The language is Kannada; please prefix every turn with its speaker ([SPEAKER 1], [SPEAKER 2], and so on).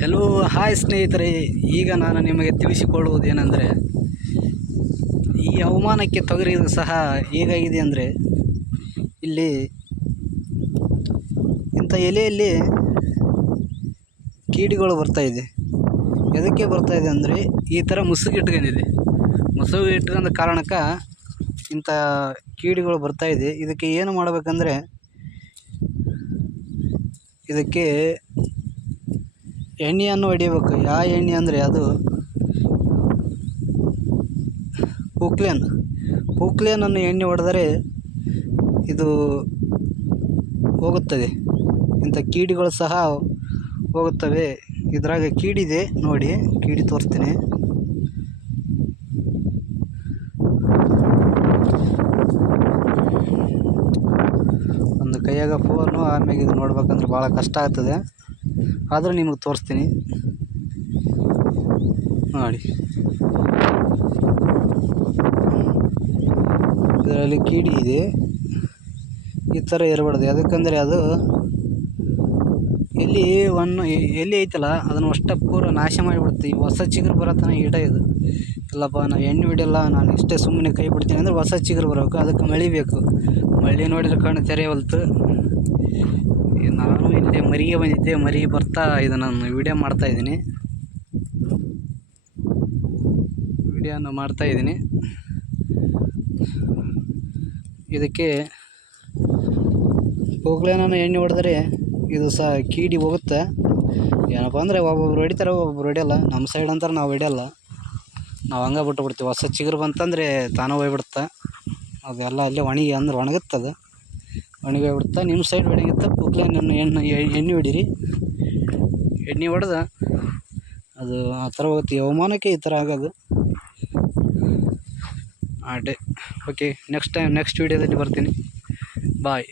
[SPEAKER 1] ಹೆಲೋ ಹಾಯ್ ಸ್ನೇಹಿತರೆ. ಈಗ ನಾನು ನಿಮಗೆ ತಿಳಿಸಿಕೊಳ್ಳುವುದೇನೆಂದರೆ ಈ ಅವಮಾನಕ್ಕೆ ತೊಗರಿ ಸಹ ಹೇಗಾಗಿದೆ ಅಂದರೆ, ಇಲ್ಲಿ ಇಂಥ ಎಲೆಯಲ್ಲಿ ಕೀಡಿಗಳು ಬರ್ತಾಯಿದೆ ಎದಕ್ಕೆ ಬರ್ತಾಯಿದೆ ಅಂದರೆ, ಈ ಥರ ಮುಸುಗು ಇಟ್ಕೊಂಡಿದೆ. ಮುಸುಗು ಇಟ್ಕೊಂಡ ಕಾರಣಕ್ಕೆ ಇಂಥ ಕೀಡಿಗಳು ಬರ್ತಾಯಿದೆ ಇದಕ್ಕೆ ಏನು ಮಾಡಬೇಕಂದ್ರೆ, ಇದಕ್ಕೆ ಎಣ್ಣೆಯನ್ನು ಹೊಡಿಬೇಕು. ಯಾವ ಎಣ್ಣೆ ಅಂದರೆ ಅದು? ಪುಕ್ಲೇನ್. ಪೋಕ್ಲೇನನ್ನು ಎಣ್ಣೆ ಹೊಡೆದರೆ ಇದು ಹೋಗುತ್ತದೆ. ಇಂಥ ಕೀಡಿಗಳು ಸಹ ಹೋಗುತ್ತವೆ. ಇದ್ರಾಗ ಕೀಡಿದೆ. ನೋಡಿ, ಕೀಡಿ ತೋರಿಸ್ತೀನಿ. ಒಂದು ಕೈಯಾಗ ಫೋನು, ಆಮ್ಯಾಗ ಇದು ನೋಡ್ಬೇಕಂದ್ರೆ ಭಾಳ ಕಷ್ಟ ಆಗ್ತದೆ. ಆದರೂ ನಿಮಗೆ ತೋರಿಸ್ತೀನಿ. ನೋಡಿ. ಇದರಲ್ಲಿ ಕೀಡಿ ಇದೆ. ಈ ಥರ ಇರಬಾರ್ದು ಯಾಕಂದರೆ ಅದು ಎಲ್ಲಿ ಒಂದು ಎಲ್ಲಿ ಐತಲ್ಲ, ಅದನ್ನು ಅಷ್ಟ ಪೂರ ನಾಶ ಮಾಡಿಬಿಡುತ್ತೆ. ಈ ಹೊಸ ಚಿಗುರು ಬರೋ ತನಕ ಇಡ ಇದು. ಇಲ್ಲಪ್ಪ, ನಾವು ಎಣ್ಣೆ ಹೊಡಿಯಲ್ಲ ನಾನು ಇಷ್ಟೇ ಸುಮ್ಮನೆ ಕೈ ಬಿಡ್ತೀನಿ ಅಂದರೆ ಹೊಸ ಚಿಗುರು ಬರಬೇಕು ಅದಕ್ಕೆ ಮಳೆ ಬೇಕು ಮಳೆ ನೋಡಿದ್ರೆ ಕಣ್ಣು ತೆರೆಯವಲ್ತು ಮರಿಗೆ ಬಂದಿದ್ದೆ ಮರಿ ಬರ್ತಾ ಇದು ನಾನು ವಿಡಿಯೋ ಮಾಡ್ತಾಯಿದ್ದೀನಿ ವಿಡಿಯೋನ ಮಾಡ್ತಾಯಿದ್ದೀನಿ ಇದಕ್ಕೆ ಹೋಗ್ಲೇನ ಎಣ್ಣೆ ಹೊಡೆದ್ರೆ ಇದು ಸಹ ಕೀಡಿ ಹೋಗುತ್ತೆ. ಏನಪ್ಪ ಅಂದರೆ ಒಬ್ಬೊಬ್ರು ಹೊಡಿತಾರೆ, ಒಬ್ಬೊಬ್ರು ಹೊಡಿಯಲ್ಲ. ನಮ್ಮ ಸೈಡ್ ಅಂತಾರೆ ನಾವು ಹೊಡಿಯಲ್ಲ. ನಾವು ಹಂಗೆ ಬಿಟ್ಟು ಬಿಡ್ತೀವಿ ಹೊಸ ಚಿಗುರು ಬಂತಂದರೆ ತಾನೇ ಹೋಗ್ಬಿಡುತ್ತೆ. ಅದೆಲ್ಲ ಅಲ್ಲೇ ಒಣಗಿ ಅಂದ್ರೆ ಒಣಗುತ್ತದು. ಒಣಗಿ ಹೋಗ್ಬಿಡುತ್ತೆ ನಿಮ್ಮ ಸೈಡ್ ಹೊಡೆಯುತ್ತೆ ಪುಕ್ಲೇನನ್ನು ಎಣ್ಣೆ ಎಣ್ಣೆ ಹೊಡೀರಿ. ಎಣ್ಣೆ ಹೊಡೆದ. ಅದು ಆ ಥರ ಹೋಗುತ್ತೆ. ಹವಾಮಾನಕ್ಕೆ ಈ ಥರ ಆಗೋದು. ಆ day okay next time next ವೀಡಿಯೋದಲ್ಲಿ ಬರ್ತೀನಿ. ಬಾಯ್